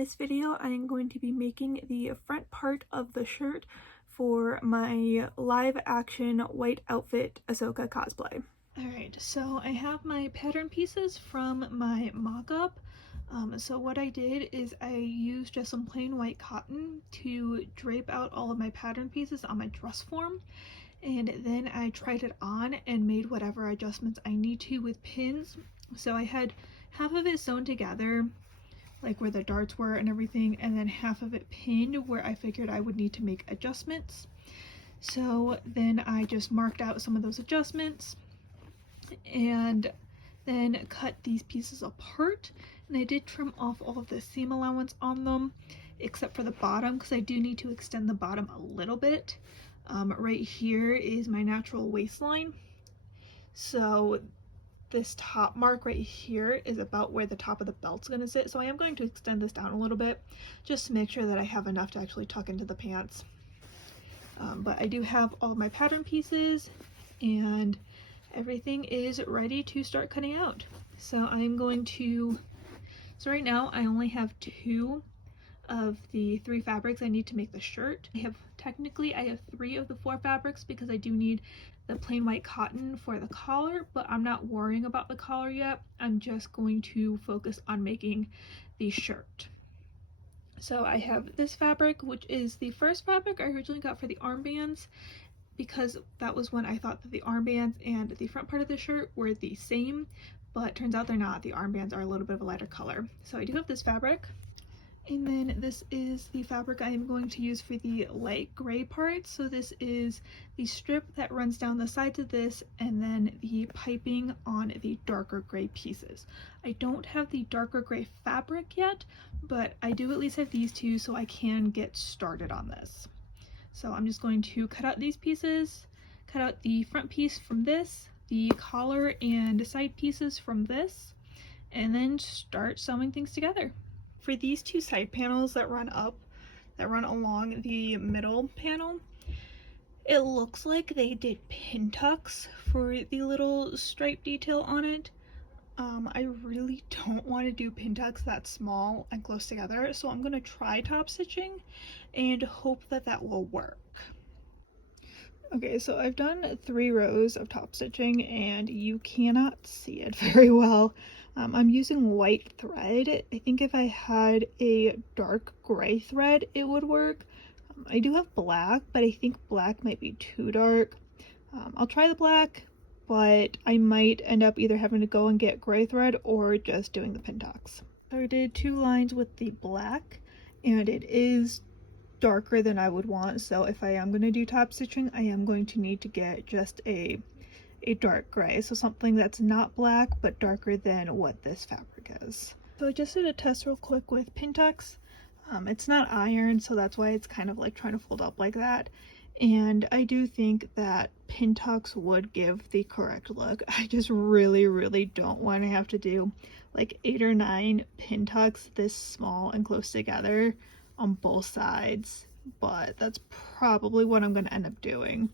this video, I am going to be making the front part of the shirt for my live action white outfit Ahsoka cosplay. Alright, so I have my pattern pieces from my mock-up. So what I did is I used just some plain white cotton to drape out all of my pattern pieces on my dress form. And then I tried it on and made whatever adjustments I need to with pins. So I had half of it sewn together, like where the darts were and everything, and then half of it pinned where I figured I would need to make adjustments. So then I just marked out some of those adjustments and then cut these pieces apart. And I did trim off all of the seam allowance on them except for the bottom, because I do need to extend the bottom a little bit. Right here is my natural waistline, so this top mark right here is about where the top of the belt's going to sit, so I am going to extend this down a little bit just to make sure that I have enough to actually tuck into the pants. But I do have all my pattern pieces and everything is ready to start cutting out. So right now I only have 2 of the 3 fabrics I need to make the shirt. I have 3 of the 4 fabrics because I do need the plain white cotton for the collar, but I'm not worrying about the collar yet. I'm just going to focus on making the shirt. So I have this fabric, which is the first fabric I originally got for the armbands, because that was when I thought that the armbands and the front part of the shirt were the same, but turns out they're not. The armbands are a little bit of a lighter color. So I do have this fabric. And then this is the fabric I am going to use for the light gray part. So this is the strip that runs down the sides of this, and then the piping on the darker gray pieces. I don't have the darker gray fabric yet, but I do at least have these 2 so I can get started on this. So I'm just going to cut out these pieces, cut out the front piece from this, the collar and side pieces from this, and then start sewing things together. For these 2 side panels that run along the middle panel, it looks like they did pin tucks for the little stripe detail on it. I really don't want to do pin tucks that small and close together, so I'm going to try top stitching and hope that that will work. Okay, so I've done 3 rows of top stitching and you cannot see it very well. I'm using white thread. I think if I had a dark gray thread it would work. I do have black, but I think black might be too dark. I'll try the black, but I might end up either having to go and get gray thread or just doing the pin tucks. So I did 2 lines with the black and it is darker than I would want, so if I am going to do top stitching I am going to need to get just a dark gray, so something that's not black but darker than what this fabric is. So I just did a test real quick with pin tucks. It's not iron, so that's why it's kind of like trying to fold up like that, and I do think that pin tucks would give the correct look. I just really don't want to have to do like 8 or 9 pin tucks this small and close together on both sides, but that's probably what I'm going to end up doing.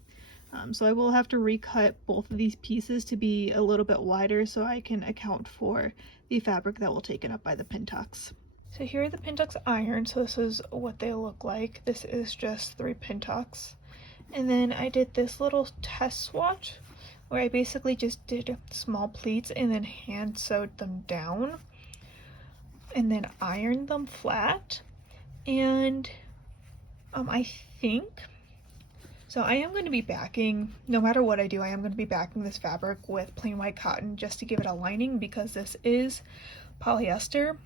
So I will have to recut both of these pieces to be a little bit wider so I can account for the fabric that will take it up by the pin tucks. So here are the pin tucks ironed, so this is what they look like. This is just 3 pin tucks. And then I did this little test swatch where I basically just did small pleats and then hand sewed them down and then ironed them flat. And I think, so I am going to be backing, no matter what I do, I am going to be backing this fabric with plain white cotton just to give it a lining, because this is polyester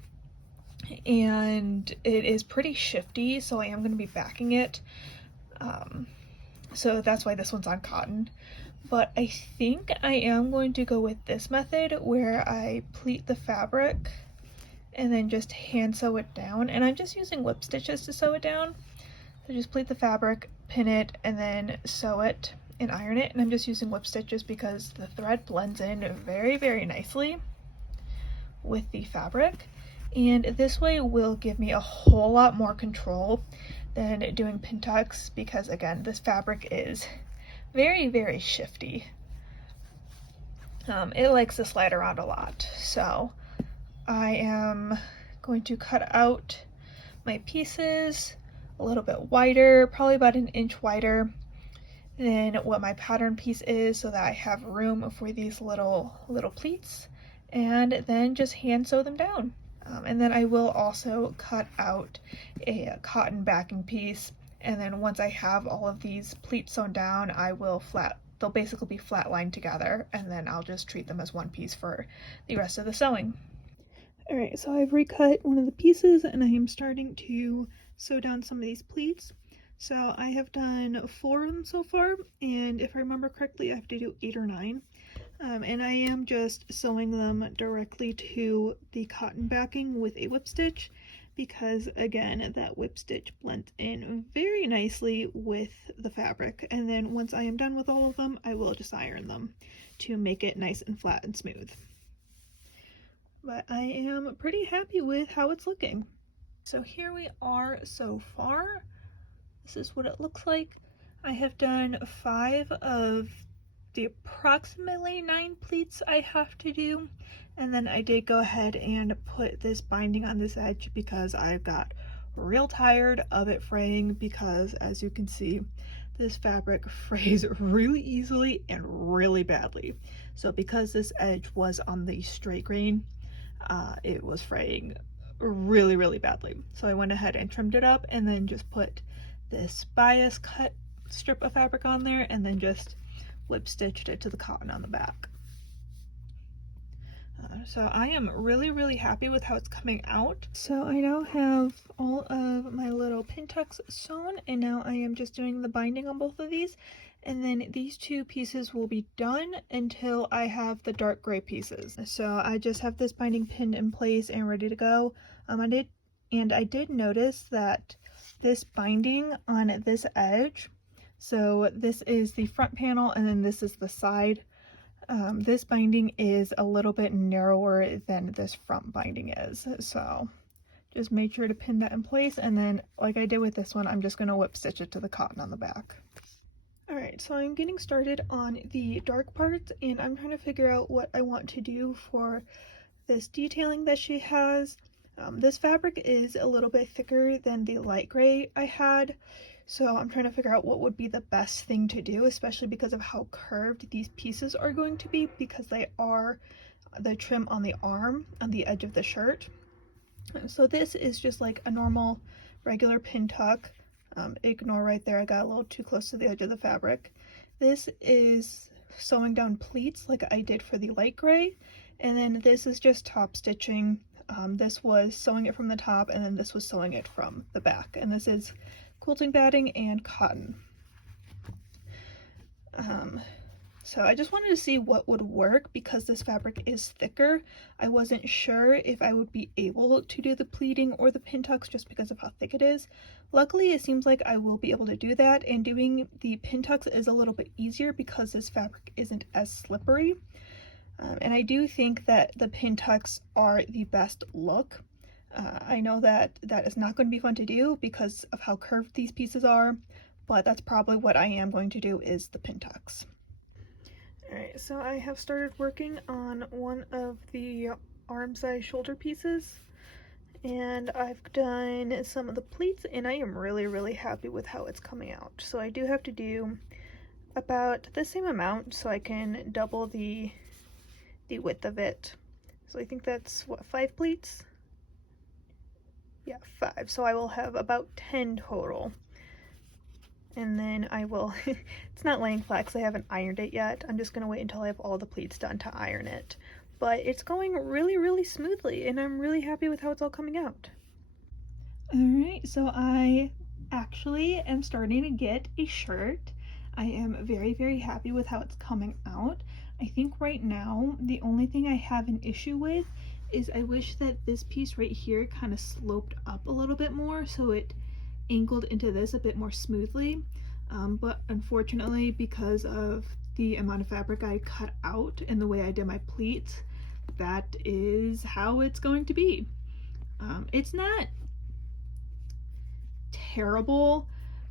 and it is pretty shifty, so I am going to be backing it. So that's why this one's on cotton. But I think I am going to go with this method where I pleat the fabric and then just hand sew it down, and I'm just using whip stitches to sew it down. So just pleat the fabric, pin it, and then sew it and iron it, and I'm just using whip stitches because the thread blends in very nicely with the fabric, and this way will give me a whole lot more control than doing pin tucks, because again this fabric is very shifty. It likes to slide around a lot, so I am going to cut out my pieces a little bit wider, probably about an inch wider than what my pattern piece is, so that I have room for these little pleats, and then just hand sew them down. And then I will also cut out a cotton backing piece, and then once I have all of these pleats sewn down, they'll basically be flat lined together, and then I'll just treat them as one piece for the rest of the sewing. Alright, so I've recut one of the pieces and I am starting to sew down some of these pleats. So I have done 4 of them so far, and if I remember correctly, I have to do 8 or 9. And I am just sewing them directly to the cotton backing with a whip stitch, because again, that whip stitch blends in very nicely with the fabric. And then once I am done with all of them, I will just iron them to make it nice and flat and smooth. But I am pretty happy with how it's looking. So here we are so far. This is what it looks like. I have done 5 of the approximately 9 pleats I have to do, and then I did go ahead and put this binding on this edge because I got real tired of it fraying, because as you can see, this fabric frays really easily and really badly. So because this edge was on the straight grain, it was fraying really badly. So I went ahead and trimmed it up and then just put this bias cut strip of fabric on there, and then just whip stitched it to the cotton on the back. So I am really happy with how it's coming out. So I now have all of my little pin tucks sewn, and now I am just doing the binding on both of these, and then these 2 pieces will be done until I have the dark gray pieces. So I just have this binding pinned in place and ready to go. I did notice that this binding on this edge, so this is the front panel and then this is the side, this binding is a little bit narrower than this front binding is. So just make sure to pin that in place, and then like I did with this one, I'm just going to whip stitch it to the cotton on the back. Alright, so I'm getting started on the dark parts, and I'm trying to figure out what I want to do for this detailing that she has. This fabric is a little bit thicker than the light gray I had, so I'm trying to figure out what would be the best thing to do, especially because of how curved these pieces are going to be, because they are the trim on the arm, on the edge of the shirt. So this is just like a normal regular pin tuck. Ignore right there, I got a little too close to the edge of the fabric. This is sewing down pleats like I did for the light gray, and then this is just top stitching. This was sewing it from the top, and then this was sewing it from the back, and this is quilting batting and cotton. So I just wanted to see what would work, because this fabric is thicker. I wasn't sure if I would be able to do the pleating or the pin tucks just because of how thick it is. Luckily, it seems like I will be able to do that, and doing the pin tucks is a little bit easier because this fabric isn't as slippery. And I do think that the pin tucks are the best look. I know that that is not going to be fun to do because of how curved these pieces are, but that's probably what I am going to do, is the pin tucks. Alright, so I have started working on one of the arm size shoulder pieces, and I've done some of the pleats, and I am really happy with how it's coming out. So I do have to do about the same amount so I can double the width of it. So I think that's what, 5 pleats? Yeah, 5. So I will have about 10 total. And then I will, it's not laying flat because I haven't ironed it yet. I'm just going to wait until I have all the pleats done to iron it. But it's going really smoothly, and I'm really happy with how it's all coming out. Alright, so I actually am starting to get a shirt. I am very happy with how it's coming out. I think right now the only thing I have an issue with is I wish that this piece right here kind of sloped up a little bit more, so it angled into this a bit more smoothly, but unfortunately, because of the amount of fabric I cut out and the way I did my pleats, that is how it's going to be. It's not terrible,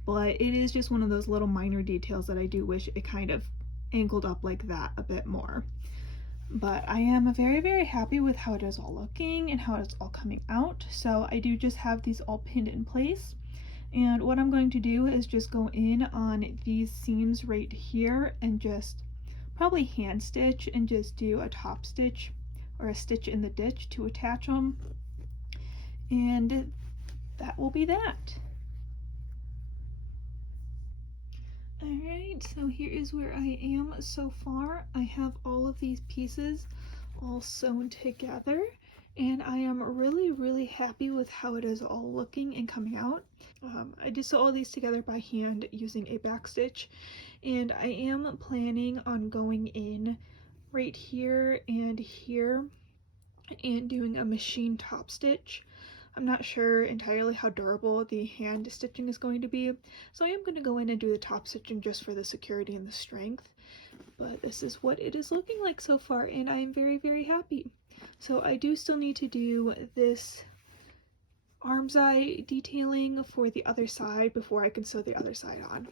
but it is just one of those little minor details that I do wish it kind of angled up like that a bit more. but I am very, very happy with how it is all looking and how it's all coming out. So I do just have these all pinned in place. And what I'm going to do is just go in on these seams right here and just probably hand stitch and just do a top stitch or a stitch in the ditch to attach them. And that will be that. Alright, so here is where I am so far. I have all of these pieces all sewn together, and I am really, really happy with how it is all looking and coming out. I just sew all these together by hand using a back stitch, and I am planning on going in right here and here and doing a machine top stitch. I'm not sure entirely how durable the hand stitching is going to be, so I am going to go in and do the top stitching just for the security and the strength. But this is what it is looking like so far, and I am very, very happy. So I do still need to do this arm's eye detailing for the other side before I can sew the other side on.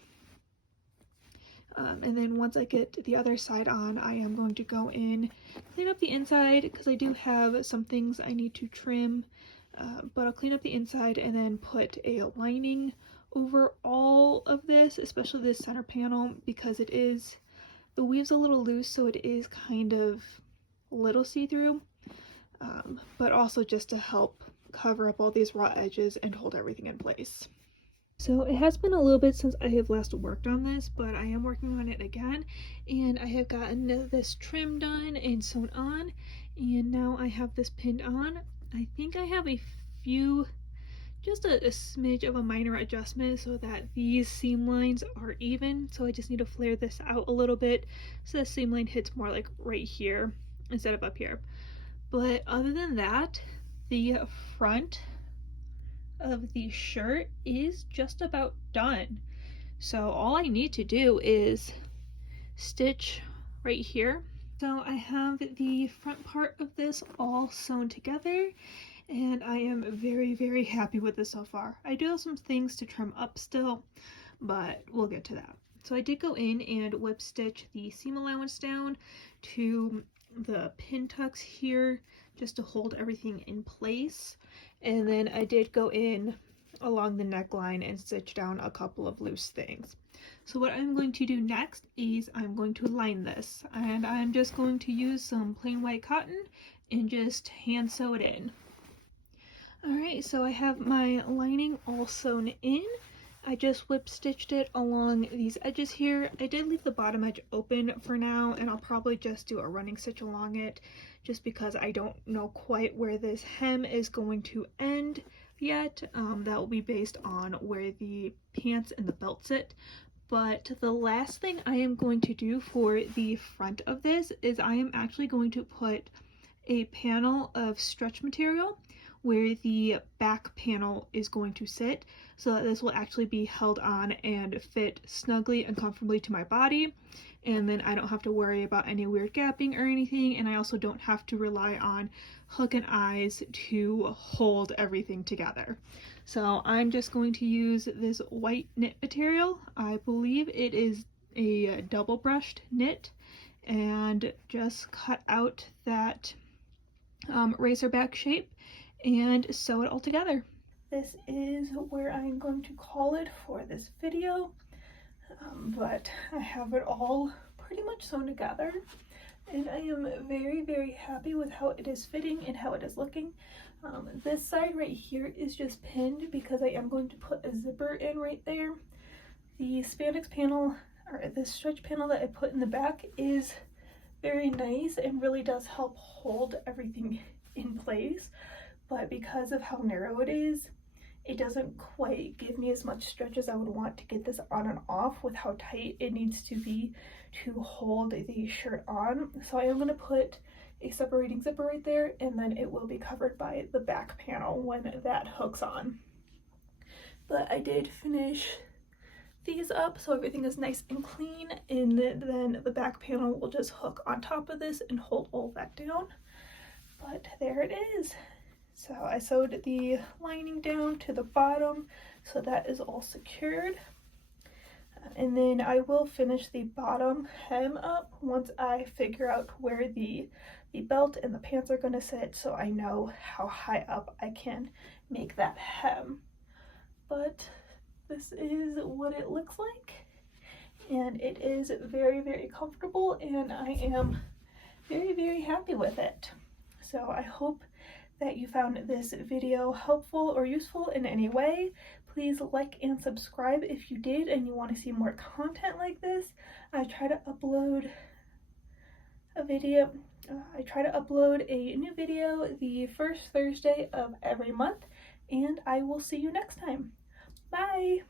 And then once I get the other side on, I am going to go in, clean up the inside, because I do have some things I need to trim, but I'll clean up the inside and then put a lining over all of this, especially this center panel, because it is, the weave's a little loose, so it is kind of a little see-through, but also just to help cover up all these raw edges and hold everything in place. So it has been a little bit since I have last worked on this, but I am working on it again, and I have gotten this trim done and sewn on, and now I have this pinned on. I think I have a few, just a smidge of a minor adjustment so that these seam lines are even, so I just need to flare this out a little bit so the seam line hits more like right here instead of up here. But other than that, the front of the shirt is just about done. So all I need to do is stitch right here. So I have the front part of this all sewn together, and I am very, very happy with this so far. I do have some things to trim up still, but we'll get to that. So I did go in and whip stitch the seam allowance down to the pin tucks here just to hold everything in place, and then I did go in along the neckline and stitch down a couple of loose things. So what I'm going to do next is I'm going to line this, and I'm just going to use some plain white cotton and just hand sew it in. Alright, so I have my lining all sewn in. I just whip stitched it along these edges here. I did leave the bottom edge open for now, and I'll probably just do a running stitch along it just because I don't know quite where this hem is going to end yet. That will be based on where the pants and the belt sit. But the last thing I am going to do for the front of this is I am actually going to put a panel of stretch material where the back panel is going to sit, so that this will actually be held on and fit snugly and comfortably to my body, and then I don't have to worry about any weird gapping or anything, and I also don't have to rely on hook and eyes to hold everything together. So I'm just going to use this white knit material. I believe it is a double brushed knit, and just cut out that razor back shape and sew it all together. This is where I'm going to call it for this video, but I have it all pretty much sewn together, and I am very, very happy with how it is fitting and how it is looking. This side right here is just pinned because I am going to put a zipper in right there. The spandex panel, or the stretch panel that I put in the back, is very nice and really does help hold everything in place, but because of how narrow it is, it doesn't quite give me as much stretch as I would want to get this on and off with how tight it needs to be to hold the shirt on. So I am going to put a separating zipper right there, and then it will be covered by the back panel when that hooks on. But I did finish these up so everything is nice and clean, and then the back panel will just hook on top of this and hold all that down. But there it is. So I sewed the lining down to the bottom so that is all secured. And then I will finish the bottom hem up once I figure out where the belt and the pants are going to sit, so I know how high up I can make that hem. But this is what it looks like, and it is very, very comfortable, and I am very, very happy with it. So I hope that you found this video helpful or useful in any way. Please like and subscribe if you did and you want to see more content like this. I try to upload a new video the first Thursday of every month, and I will see you next time. Bye!